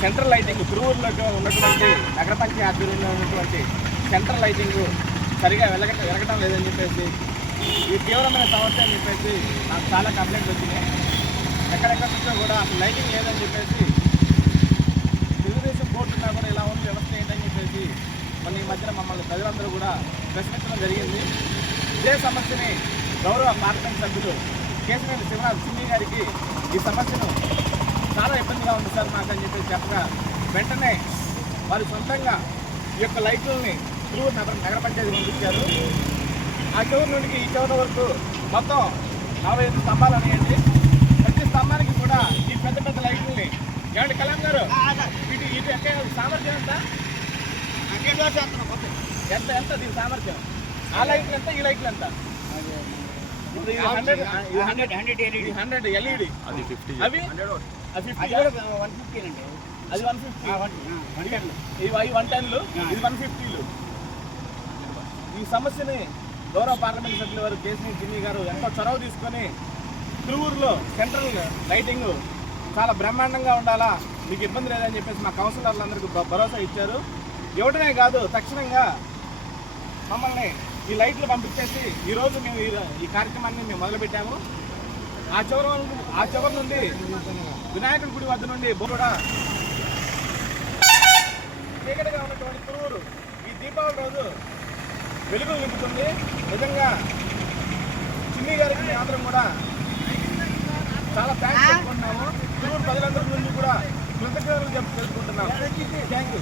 Central lighting తిరువూరులో ఉన్నటువంటి నగర పంచాయతీ ఆధ్వర్యంలో ఉన్నటువంటి సెంట్రల్ లైటింగ్ సరిగా వెలగటం లేదని చెప్పేసి ఈ తీవ్రమైన సమస్య అని చెప్పేసి నాకు చాలా కంప్లైంట్లు వచ్చినాయి. ఎక్కడెక్కడ నుంచో కూడా అసలు లైటింగ్ లేదని చెప్పేసి తెలుగుదేశం బోర్డు ఉన్నా కూడా ఇలా ఉంది వ్యవస్థ ఏంటని చెప్పేసి ఈ మధ్యన మమ్మల్ని ప్రజలందరూ కూడా ప్రశ్నించడం జరిగింది. ఇదే సమస్యని గౌరవ పార్లమెంట్ సభ్యులు కేశినేని శివనాథ్ చిన్ని గారికి ఈ సమస్యను చాలా ఇబ్బందిగా ఉంది సార్ మాకు అని చెప్పేసి చెప్పగా వెంటనే వారు సొంతంగా ఈ యొక్క లైట్లని తిరువూరు నగర పంచాయతీ పంపించారు. ఆ చివరి నుండి ఈ చివరి వరకు మొత్తం 45 స్తంభాలు ఉన్నాయండి. ప్రతి స్తంభానికి కూడా ఈ పెద్ద పెద్ద లైట్లని ఏమంటే కళ్యాణ్ గారు ఇది ఎక్కడ సామర్థ్యం ఎంత ఎంత ఎంత దీని సామర్థ్యం? ఆ లైట్లు ఎంత, ఈ లైట్లు ఎంత? 100 LED, అవి 150, అది 150, ఇవి 110లు, ఇది 150లు. ఈ సమస్యని గౌరవ పార్లమెంట్ సభ్యుల వారు కేశినేని చిన్ని గారు ఎంతో చొరవ తీసుకొని తిరువూరులో సెంట్రల్ లైటింగ్ చాలా బ్రహ్మాండంగా ఉండాలా, మీకు ఇబ్బంది లేదని చెప్పేసి మా కౌన్సిలర్లందరికీ భరోసా ఇచ్చారు. ఇవ్వడమే కాదు, తక్షణంగా మమ్మల్ని ఈ లైట్లు పంపించేసి ఈరోజు మేము ఈ కార్యక్రమాన్ని మేము మొదలుపెట్టాము. ఆ చివరి నుండి వినాయకుడి గుడి వద్ద నుండి కూడా చీకటిగా ఉన్నటువంటి తిరువూరు ఈ దీపావళి రోజు వెలుగులు నింపుతుంది. నిజంగా చిన్ని గారికి మేము అందరం కూడా చాలా థ్యాంక్స్ చెప్పుకుంటున్నాము. తిరువూరు ప్రజలందరి నుంచి కూడా కృతజ్ఞతలు తెలుపుకుంటున్నాము. Thank you.